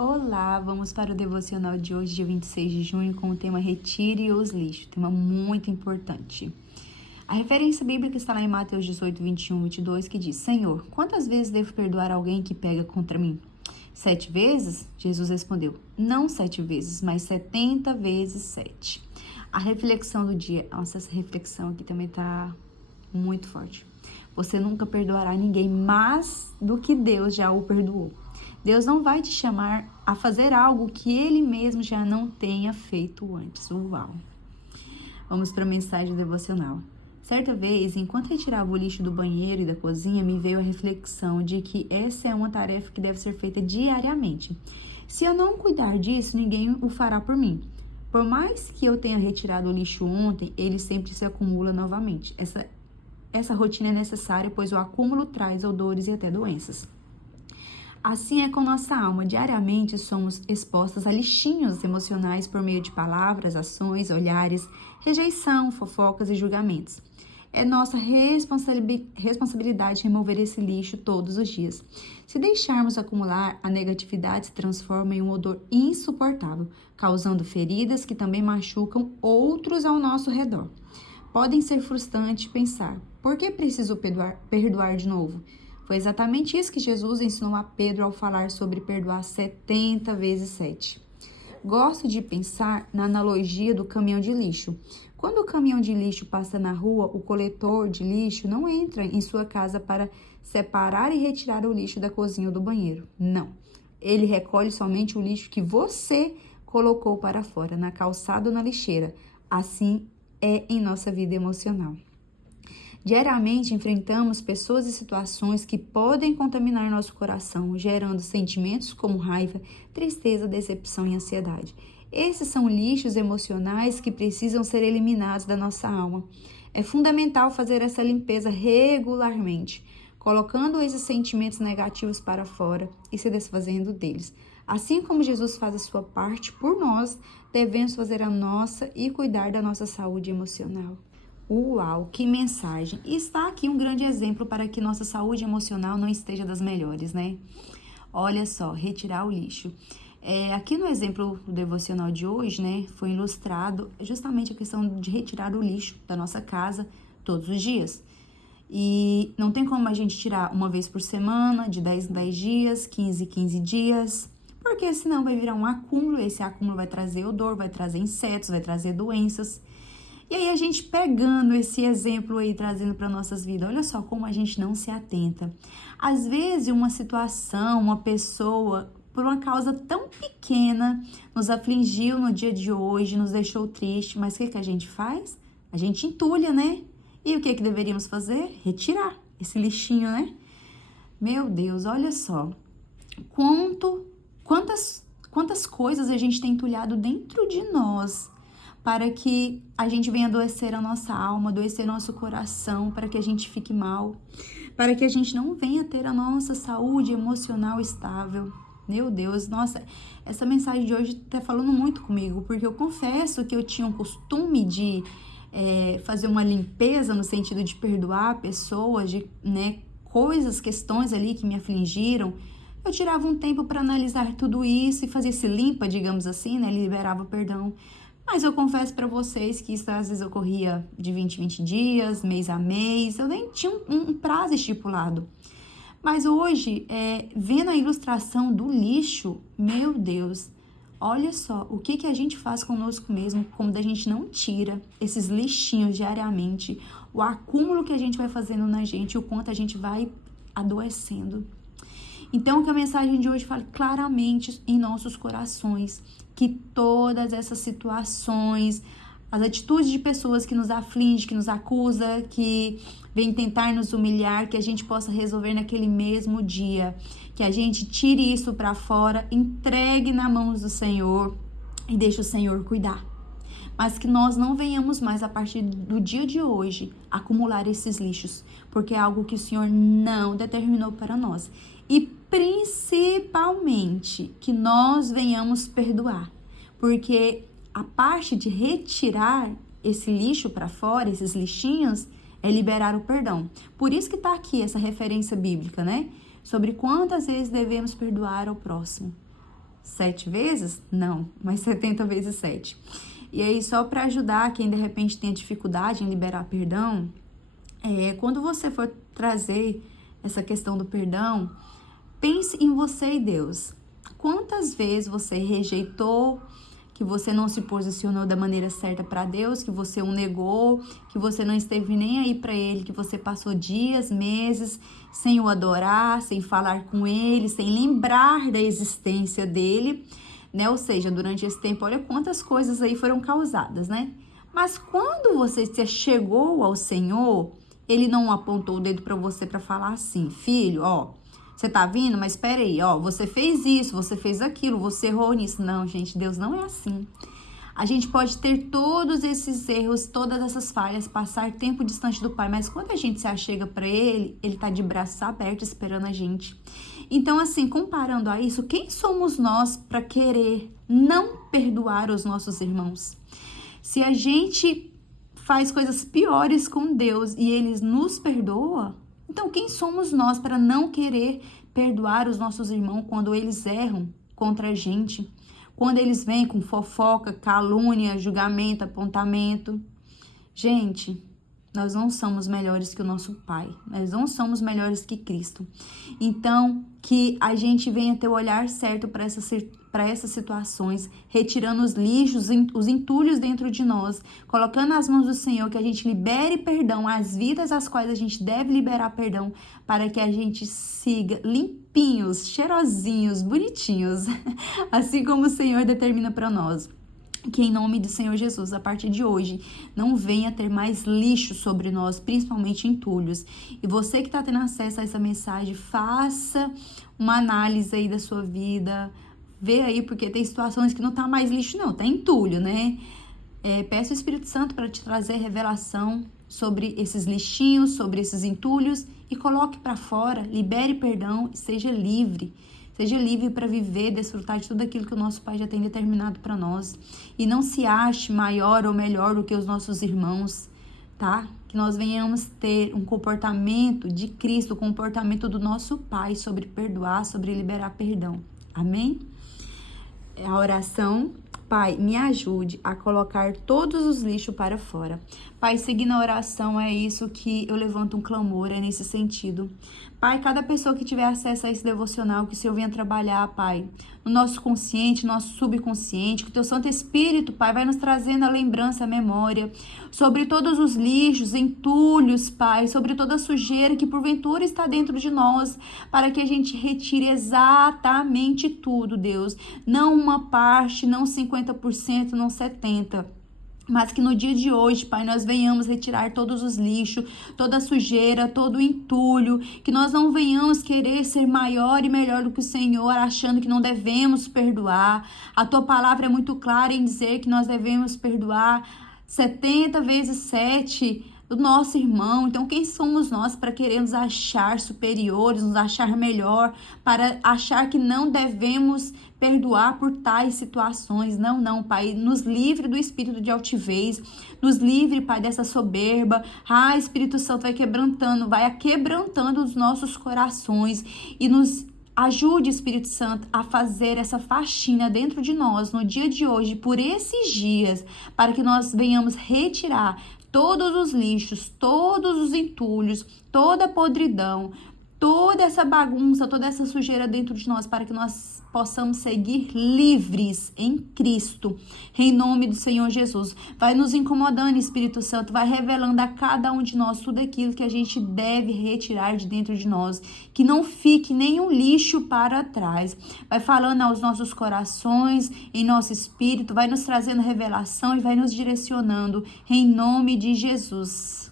Olá, vamos para o devocional de hoje, dia 26 de junho, com o tema Retire os lixos, tema muito importante. A referência bíblica está lá em Mateus 18, 21, 22, que diz: Senhor, quantas vezes devo perdoar alguém que pega contra mim? 7 vezes? Jesus respondeu: não 7 vezes, mas 70 vezes 7. A reflexão do dia, nossa, essa reflexão aqui também está muito forte. Você nunca perdoará ninguém mais do que Deus já o perdoou. Deus não vai te chamar a fazer algo que Ele mesmo já não tenha feito antes. Uau! Vamos para a mensagem devocional. Certa vez, enquanto retirava o lixo do banheiro e da cozinha, me veio a reflexão de que essa é uma tarefa que deve ser feita diariamente. Se eu não cuidar disso, ninguém o fará por mim. Por mais que eu tenha retirado o lixo ontem, ele sempre se acumula novamente. Essa rotina é necessária, pois o acúmulo traz odores e até doenças. Assim é com nossa alma. Diariamente somos expostas a lixinhos emocionais por meio de palavras, ações, olhares, rejeição, fofocas e julgamentos. É nossa responsabilidade remover esse lixo todos os dias. Se deixarmos acumular, a negatividade se transforma em um odor insuportável, causando feridas que também machucam outros ao nosso redor. Podem ser frustrante pensar: por que preciso perdoar de novo? Foi exatamente isso que Jesus ensinou a Pedro ao falar sobre perdoar 70 vezes 7. Gosto de pensar na analogia do caminhão de lixo. Quando o caminhão de lixo passa na rua, o coletor de lixo não entra em sua casa para separar e retirar o lixo da cozinha ou do banheiro. Não. Ele recolhe somente o lixo que você colocou para fora, na calçada ou na lixeira. Assim é em nossa vida emocional. Diariamente enfrentamos pessoas e situações que podem contaminar nosso coração, gerando sentimentos como raiva, tristeza, decepção e ansiedade. Esses são lixos emocionais que precisam ser eliminados da nossa alma. É fundamental fazer essa limpeza regularmente, colocando esses sentimentos negativos para fora e se desfazendo deles. Assim como Jesus faz a sua parte por nós, devemos fazer a nossa e cuidar da nossa saúde emocional. Uau, que mensagem! E está aqui um grande exemplo para que nossa saúde emocional não esteja das melhores, né? Olha só, retirar o lixo. Aqui no exemplo do devocional de hoje, né, foi ilustrado justamente a questão de retirar o lixo da nossa casa todos os dias. E não tem como a gente tirar uma vez por semana, de 10 em 10 dias, 15 em 15 dias, porque senão vai virar um acúmulo, esse acúmulo vai trazer odor, vai trazer insetos, vai trazer doenças. E aí a gente pegando esse exemplo aí, trazendo para nossas vidas, olha só como a gente não se atenta. Às vezes uma situação, uma pessoa, por uma causa tão pequena, nos afligiu no dia de hoje, nos deixou triste, mas o que a gente faz? A gente entulha, né? E o que deveríamos fazer? Retirar esse lixinho, né? Meu Deus, olha só, quantas coisas a gente tem entulhado dentro de nós, para que a gente venha adoecer a nossa alma, adoecer nosso coração, para que a gente fique mal, para que a gente não venha ter a nossa saúde emocional estável. Meu Deus, nossa, essa mensagem de hoje está falando muito comigo, porque eu confesso que eu tinha um costume de fazer uma limpeza no sentido de perdoar pessoas, de coisas, questões ali que me afligiram. Eu tirava um tempo para analisar tudo isso e fazia esse limpa, digamos assim, né? Liberava perdão. Mas eu confesso para vocês que isso às vezes ocorria de 20 em 20 dias, mês a mês, eu nem tinha um prazo estipulado. Mas hoje, vendo a ilustração do lixo, meu Deus, olha só o que a gente faz conosco mesmo, como a gente não tira esses lixinhos diariamente, o acúmulo que a gente vai fazendo na gente, o quanto a gente vai adoecendo. Então, que a mensagem de hoje fale claramente em nossos corações, que todas essas situações, as atitudes de pessoas que nos afligem, que nos acusam, que vêm tentar nos humilhar, que a gente possa resolver naquele mesmo dia, que a gente tire isso para fora, entregue nas mãos do Senhor e deixe o Senhor cuidar. Mas que nós não venhamos mais, a partir do dia de hoje, acumular esses lixos, porque é algo que o Senhor não determinou para nós. E principalmente que nós venhamos perdoar, porque a parte de retirar esse lixo para fora, esses lixinhos, é liberar o perdão. Por isso que está aqui essa referência bíblica, né? Sobre quantas vezes devemos perdoar ao próximo. 7 vezes? Não, mas 70 vezes 7. E aí, só para ajudar quem de repente tem dificuldade em liberar perdão, quando você for trazer essa questão do perdão, pense em você e Deus. Quantas vezes você rejeitou, que você não se posicionou da maneira certa para Deus, que você o negou, que você não esteve nem aí para Ele, que você passou dias, meses sem o adorar, sem falar com Ele, sem lembrar da existência dele, né? Ou seja, durante esse tempo, olha quantas coisas aí foram causadas, né? Mas quando você se chegou ao Senhor, Ele não apontou o dedo para você para falar assim, filho, ó, você tá vindo? Mas espera aí, ó, você fez isso, você fez aquilo, você errou nisso. Não, gente, Deus não é assim. A gente pode ter todos esses erros, todas essas falhas, passar tempo distante do Pai, mas quando a gente se achega para Ele, Ele tá de braços abertos esperando a gente. Então, assim, comparando a isso, quem somos nós para querer não perdoar os nossos irmãos? Se a gente faz coisas piores com Deus e Ele nos perdoa, então, quem somos nós para não querer perdoar os nossos irmãos quando eles erram contra a gente? Quando eles vêm com fofoca, calúnia, julgamento, apontamento? Gente, nós não somos melhores que o nosso Pai. Nós não somos melhores que Cristo. Então, que a gente venha ter o olhar certo para essas situações, retirando os lixos, os entulhos dentro de nós, colocando nas mãos do Senhor, que a gente libere perdão às vidas às quais a gente deve liberar perdão, para que a gente siga limpinhos, cheirosinhos, bonitinhos, assim como o Senhor determina para nós. Que em nome do Senhor Jesus, a partir de hoje, não venha ter mais lixo sobre nós, principalmente entulhos. E você que está tendo acesso a essa mensagem, faça uma análise aí da sua vida, vê aí, porque tem situações que não tá mais lixo não, tá entulho, né? Peça o Espírito Santo para te trazer revelação sobre esses lixinhos, sobre esses entulhos e coloque para fora, libere perdão e seja livre. Seja livre para viver, desfrutar de tudo aquilo que o nosso Pai já tem determinado para nós. E não se ache maior ou melhor do que os nossos irmãos, tá? Que nós venhamos ter um comportamento de Cristo, o comportamento do nosso Pai sobre perdoar, sobre liberar perdão. Amém? A oração: Pai, me ajude a colocar todos os lixos para fora. Pai, seguindo a oração, é isso que eu levanto um clamor, é nesse sentido. Pai, cada pessoa que tiver acesso a esse devocional, que o Senhor venha trabalhar, Pai, no nosso consciente, no nosso subconsciente, que o Teu Santo Espírito, Pai, vai nos trazendo a lembrança, a memória, sobre todos os lixos, entulhos, Pai, sobre toda a sujeira que porventura está dentro de nós, para que a gente retire exatamente tudo, Deus. Não uma parte, não 50%, não 70%. Mas que no dia de hoje, Pai, nós venhamos retirar todos os lixos, toda a sujeira, todo o entulho, que nós não venhamos querer ser maior e melhor do que o Senhor, achando que não devemos perdoar. A Tua palavra é muito clara em dizer que nós devemos perdoar 70 vezes 7 do nosso irmão. Então, quem somos nós para querer nos achar superiores, nos achar melhor, para achar que não devemos perdoar por tais situações? Não, não, Pai, nos livre do espírito de altivez, nos livre, Pai, dessa soberba. Espírito Santo, vai quebrantando os nossos corações e nos ajude, Espírito Santo, a fazer essa faxina dentro de nós no dia de hoje, por esses dias, para que nós venhamos retirar todos os lixos, todos os entulhos, toda a podridão, toda essa bagunça, toda essa sujeira dentro de nós, para que nós possamos seguir livres em Cristo, em nome do Senhor Jesus. Vai nos incomodando, Espírito Santo, vai revelando a cada um de nós tudo aquilo que a gente deve retirar de dentro de nós, que não fique nenhum lixo para trás. Vai falando aos nossos corações, em nosso espírito, vai nos trazendo revelação e vai nos direcionando, em nome de Jesus.